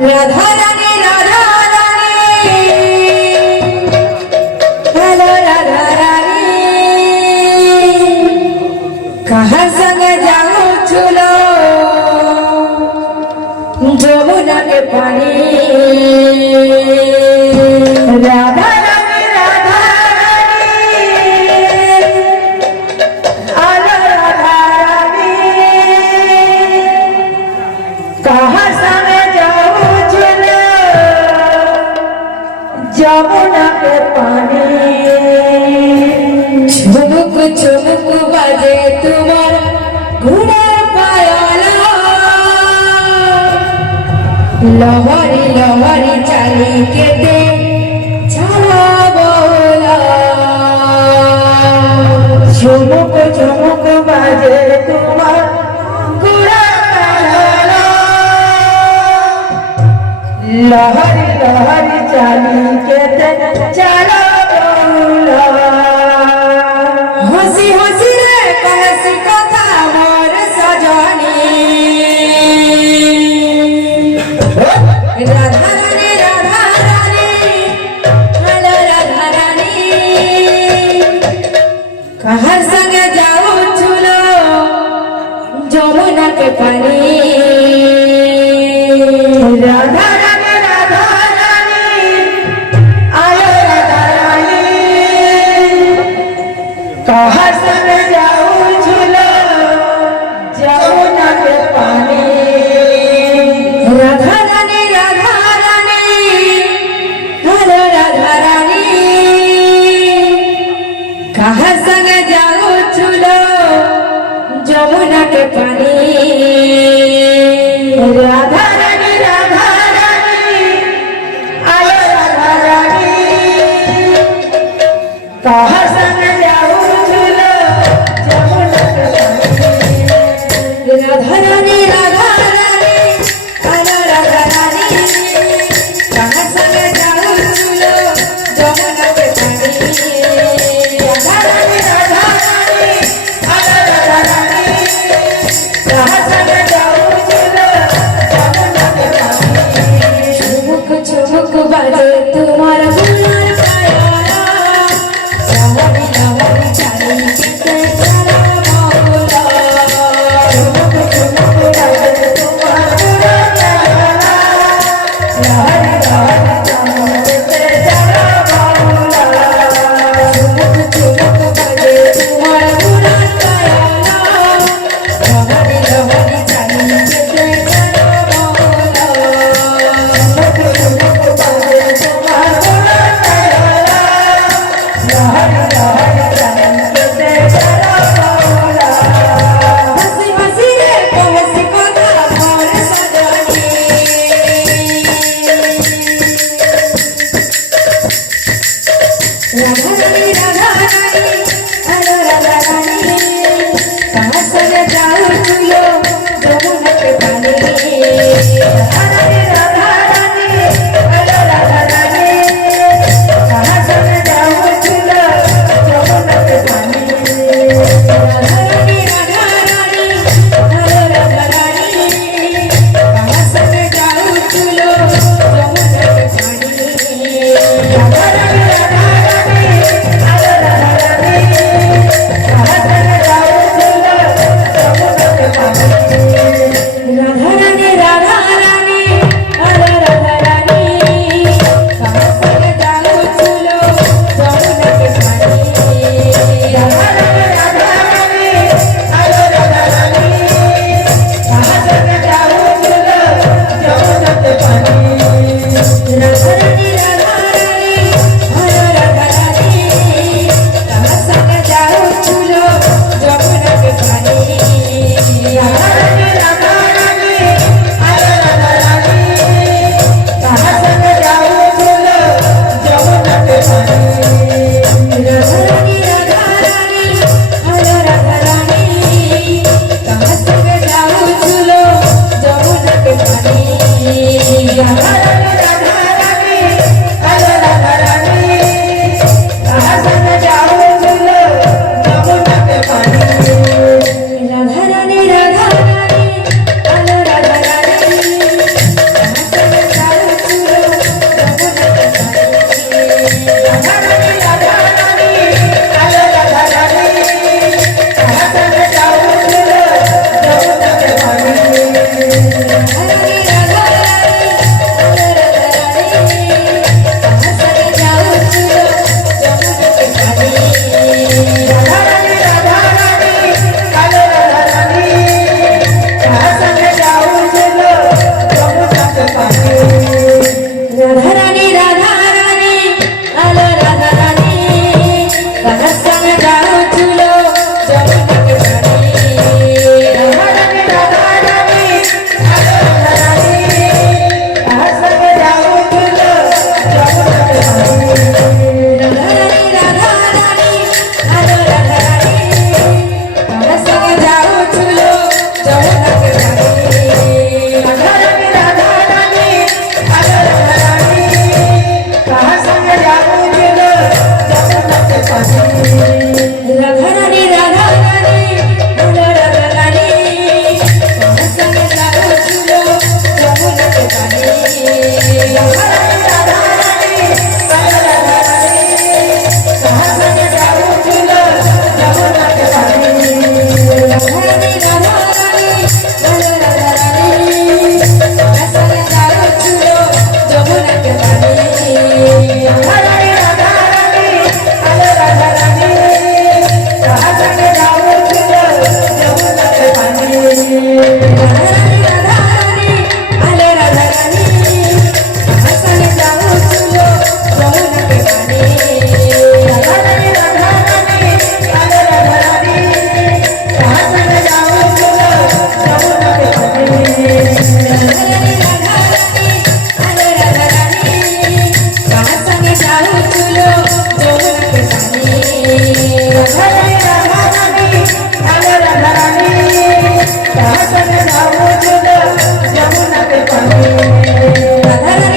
Radha Rani Radha Rani hello Radha Rani कहाँ संग जाओ चलो जमुना के पानी राधा रानी राधा रानी हेलो राधा रानी कहाँ संग जमुना के पानी झुमुक झुमुक बजे तुम्हार घुड़र पायाला लहरी लहरी चाली के दे चला बोला झुमुक झुमुक बजे तुम्हार घुड़र पायाला लहरी लहरी चाली के दे चला बोला हंसी हंसी रे कहसी कथा मोर सजनी राधा रानी हेलो राधा रानी कहाँ संग जाओ चलो जमुना के पानी राधा कहाँ संग जाऊं झूलो जमुना के पानी राधा रानी हेलो राधा रानी कहाँ संग जाऊं झूलो जमुना के पानी राधा रानी आयो राधा रानी कहाँ संग राधा रानी हेलो राधा रानी कहाँ संग जाऊं चलो जमुना के पानी राधा रानी हेलो राधा रानी कहाँ संग जाऊं चलो जमुना के पानी झुमुक झुमुक बजे तुम्हारा गुलर पायाला लहरी लहरी चाली के चला बोला রে